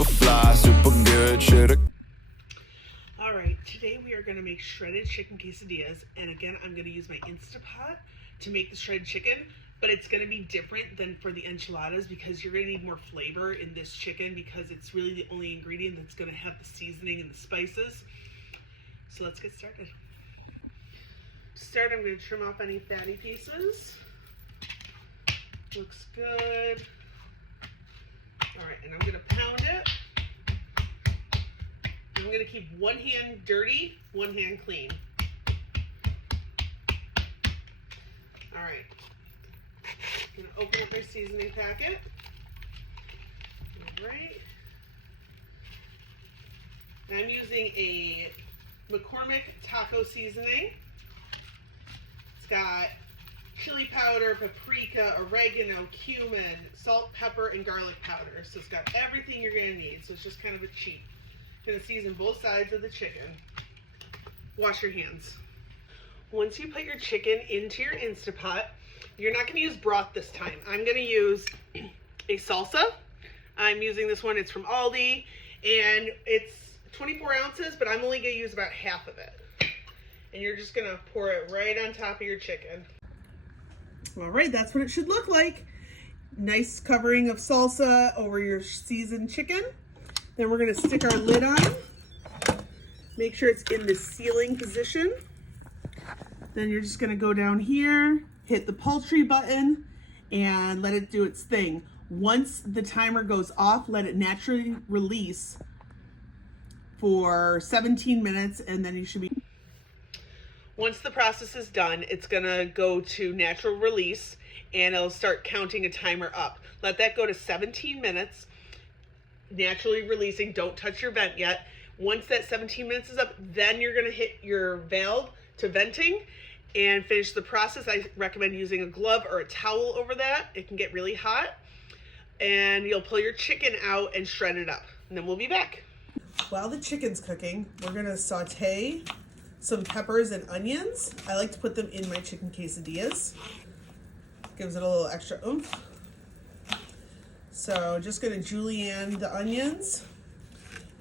super fly, super good, shoulda. All right, today we are going to make shredded chicken quesadillas, and again, I'm going to use my Instapot to make the shredded chicken, but it's going to be different than for the enchiladas because you're going to need more flavor in this chicken because it's really the only ingredient that's going to have the seasoning and the spices. So let's get started. To start, I'm going to trim off any fatty pieces. Looks good. All right, and I'm going to pound it. I'm going to keep one hand dirty, one hand clean. All right. I'm going to open up my seasoning packet. All right. I'm using a McCormick taco seasoning. It's got chili powder, paprika, oregano, cumin, salt, pepper, and garlic powder. So it's got everything you're going to need. So it's just kind of a cheat. Going to season both sides of the chicken. Wash your hands. Once you put your chicken into your Instapot, you're not going to use broth this time. I'm going to use a salsa. I'm using this one. It's from Aldi, and it's 24 ounces, but I'm only going to use about half of it. And you're just going to pour it right on top of your chicken. All right, that's what it should look like. Nice covering of salsa over your seasoned chicken. Then we're going to stick our lid on. Make sure it's in the sealing position. Then you're just going to go down here, hit the poultry button, and let it do its thing. Once the timer goes off, let it naturally release for 17 minutes, and then you should be... Once the process is done, it's going to go to natural release, and it'll start counting a timer up. Let that go to 17 minutes. Naturally releasing, don't touch your vent yet. Once that 17 minutes is up, then you're going to hit your valve to venting and finish the process. I recommend using a glove or a towel over that. It can get really hot. And you'll pull your chicken out and shred it up. And then we'll be back. While the chicken's cooking, we're going to saute some peppers and onions. I like to put them in my chicken quesadillas. Gives it a little extra oomph. So just going to julienne the onions,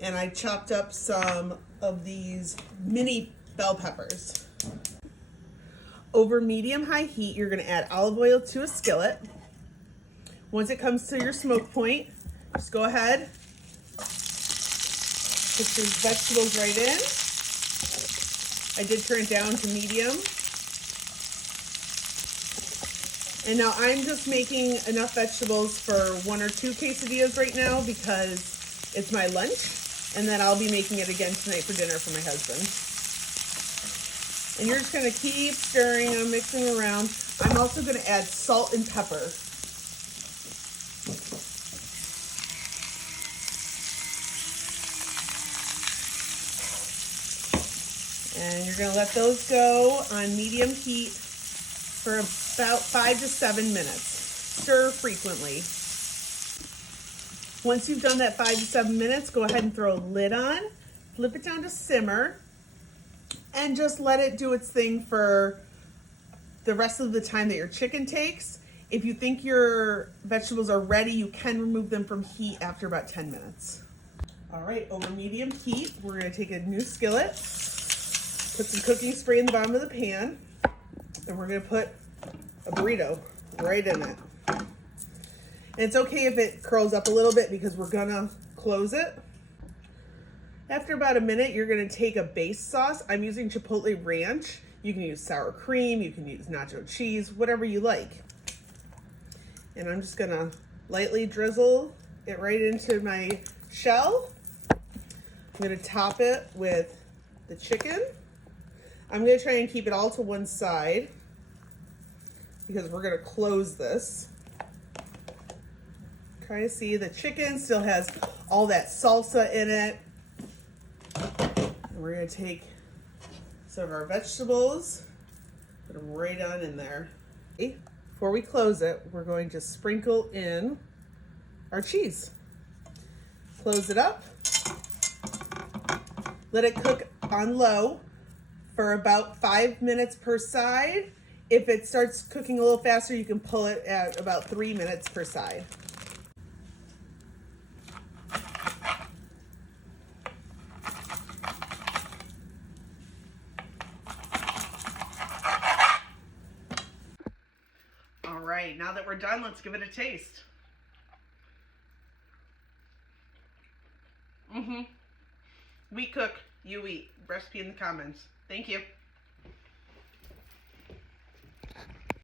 and I chopped up some of these mini bell peppers. Over medium-high heat, you're going to add olive oil to a skillet. Once it comes to your smoke point, just go ahead, put your vegetables right in. I did turn it down to medium. And now I'm just making enough vegetables for 1 or 2 quesadillas right now because it's my lunch. And then I'll be making it again tonight for dinner for my husband. And you're just going to keep stirring them, mixing them around. I'm also going to add salt and pepper. And you're going to let those go on medium heat for about 5 to 7 minutes. Stir frequently. Once you've done that 5 to 7 minutes, go ahead and throw a lid on, flip it down to simmer, and just let it do its thing for the rest of the time that your chicken takes. If you think your vegetables are ready, you can remove them from heat after about 10 minutes. All right, over medium heat, we're going to take a new skillet, put some cooking spray in the bottom of the pan, and we're going to put a burrito right in it. And it's okay if it curls up a little bit because we're going to close it. After about a minute, you're going to take a base sauce. I'm using Chipotle Ranch. You can use sour cream, you can use nacho cheese, whatever you like. And I'm just going to lightly drizzle it right into my shell. I'm going to top it with the chicken. I'm going to try and keep it all to one side because we're going to close this. Try to see the chicken still has all that salsa in it. And we're going to take some of our vegetables, put them right on in there. Before we close it, we're going to sprinkle in our cheese. Close it up. Let it cook on low for about 5 minutes per side. If it starts cooking a little faster, you can pull it at about 3 minutes per side. now that we're done, let's give it a taste. We cook, you eat. Recipe in the comments. Thank you.